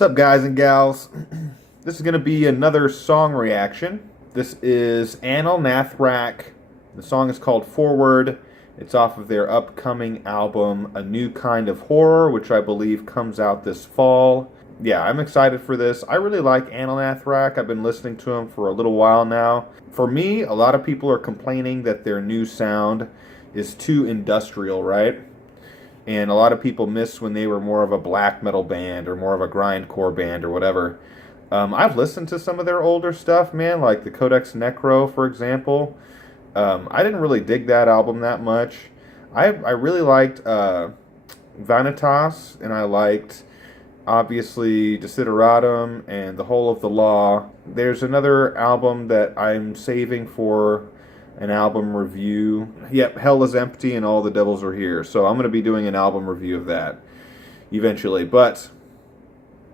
What's up, guys and gals? This is going to be another song reaction. This is Anaal Nathrakh. The song is called Forward. It's off of their upcoming album, A New Kind of Horror, which I believe comes out this fall. Yeah, I'm excited for this. I really like Anaal Nathrakh. I've been listening to him for a little while now. For me, a lot of people are complaining that their new sound is too industrial, right? And a lot of people miss when they were more of a black metal band or more of a grindcore band or whatever. I've listened to some of their older stuff, man, like the Codex Necro, for example. I didn't really dig that album that much. I really liked Vanitas, and I liked, obviously, Desideratum and The Whole of the Law. There's another album that I'm saving for an album review. Yep, Hell is Empty and All the Devils Are Here. So I'm going to be doing an album review of that eventually. But,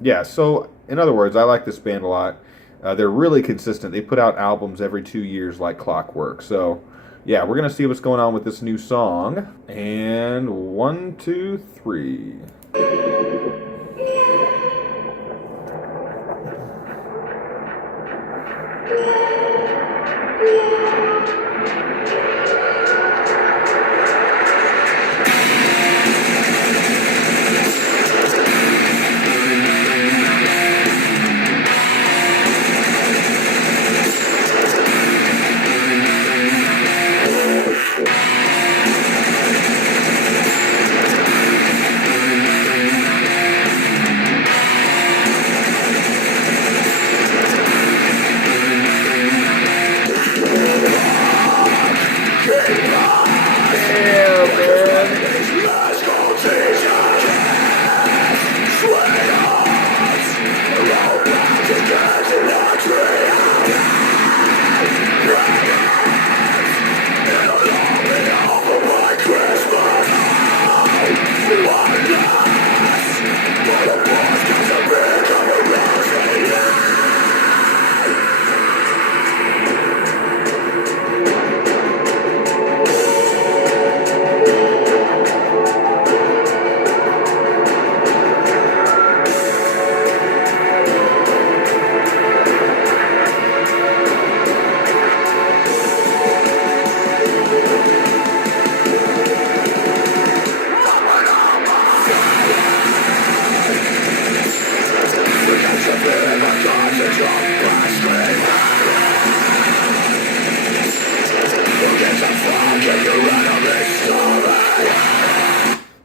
yeah, so in other words, I like this band a lot. They're really consistent. They put out albums every 2 years like clockwork. So, yeah, we're going to see what's going on with this new song. And 1, 2, 3.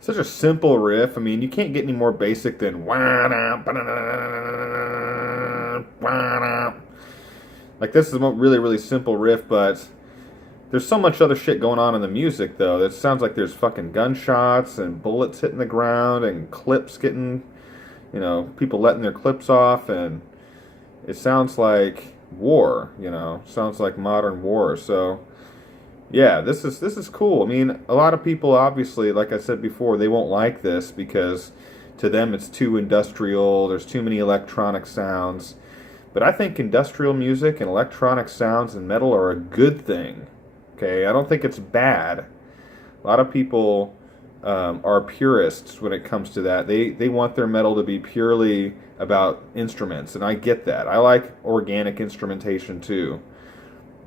Such a simple riff. I mean, you can't get any more basic than like this is a really, really simple riff, but there's so much other shit going on in the music, though. It sounds like there's fucking gunshots and bullets hitting the ground and clips getting, people letting their clips off, and it sounds like war, sounds like modern war. So yeah, this is cool. I mean, a lot of people, obviously, like I said before, they won't like this because to them it's too industrial, there's too many electronic sounds. But I think industrial music and electronic sounds and metal are a good thing. Okay, I don't think it's bad. A lot of people are purists when it comes to that. They want their metal to be purely about instruments, and I get that. I like organic instrumentation too.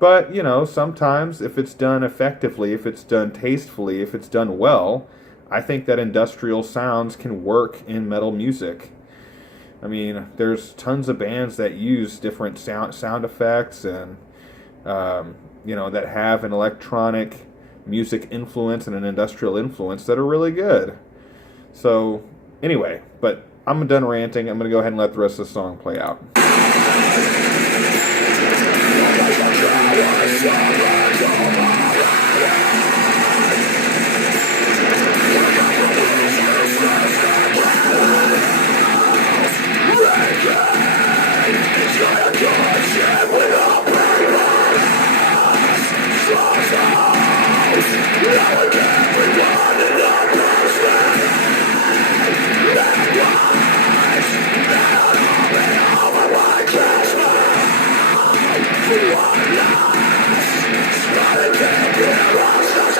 But, sometimes if it's done effectively, if it's done tastefully, if it's done well, I think that industrial sounds can work in metal music. I mean, there's tons of bands that use different sound effects and, that have an electronic music influence and an industrial influence that are really good. So, anyway, but I'm done ranting. I'm going to go ahead and let the rest of the song play out. One last,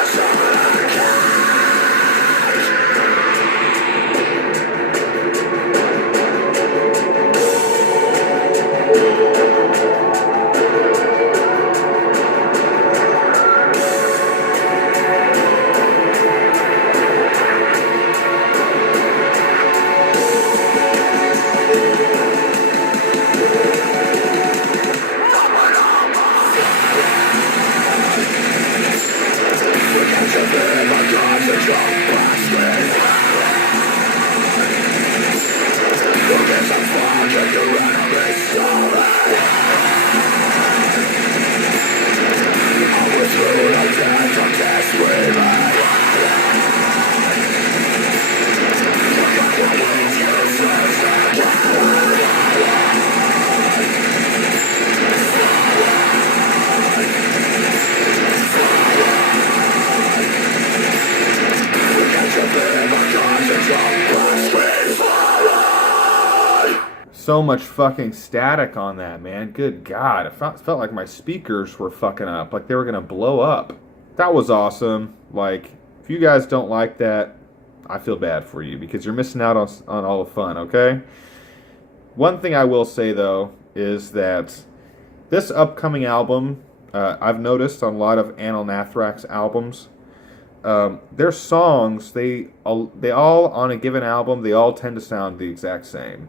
So much fucking static on that, man. Good God. It felt like my speakers were fucking up, like they were going to blow up. That was awesome. Like, if you guys don't like that, I feel bad for you because you're missing out on all the fun, okay? One thing I will say, though, is that this upcoming album, I've noticed on a lot of Anaal Nathrakh's albums, their songs, they all, on a given album, they all tend to sound the exact same.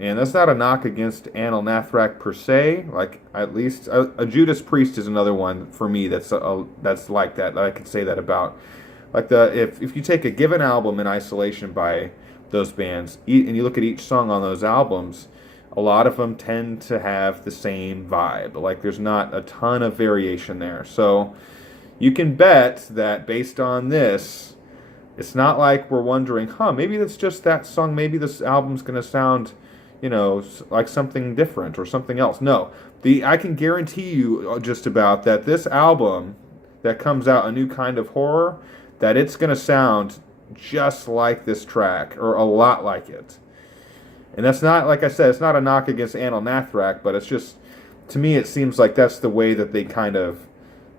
And that's not a knock against Anaal Nathrakh per se. Like, at least a Judas Priest is another one for me that's like that I could say that about. Like if you take a given album in isolation by those bands and you look at each song on those albums, a lot of them tend to have the same vibe. Like, there's not a ton of variation there. So you can bet that based on this, it's not like we're wondering, maybe that's just that song. Maybe this album's going to sound, like something different or something else. No, I can guarantee you just about that this album that comes out, A New Kind of Horror, that it's going to sound just like this track or a lot like it. And that's not, like I said, it's not a knock against Anaal Nathrakh, but it's just, to me, it seems like that's the way that they kind of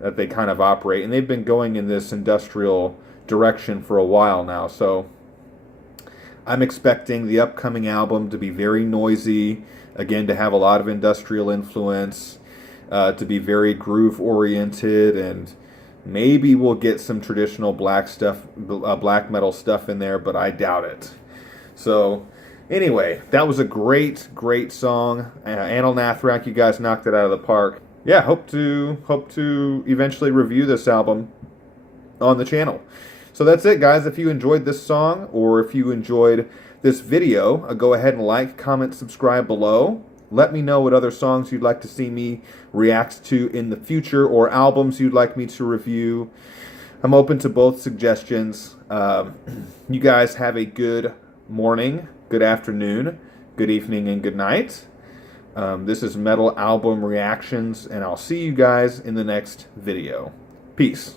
operate, and they've been going in this industrial direction for a while now. So I'm expecting the upcoming album to be very noisy, again, to have a lot of industrial influence, to be very groove oriented, and maybe we'll get some traditional black metal stuff in there, but I doubt it. So anyway, that was a great song. Anaal Nathrakh, you guys knocked it out of the park. Yeah, hope to eventually review this album on the channel. So that's it, guys. If you enjoyed this song or if you enjoyed this video, go ahead and like, comment, subscribe below. Let me know what other songs you'd like to see me react to in the future or albums you'd like me to review. I'm open to both suggestions. You guys have a good morning, good afternoon, good evening, and good night. This is Metal Album Reactions, and I'll see you guys in the next video. Peace.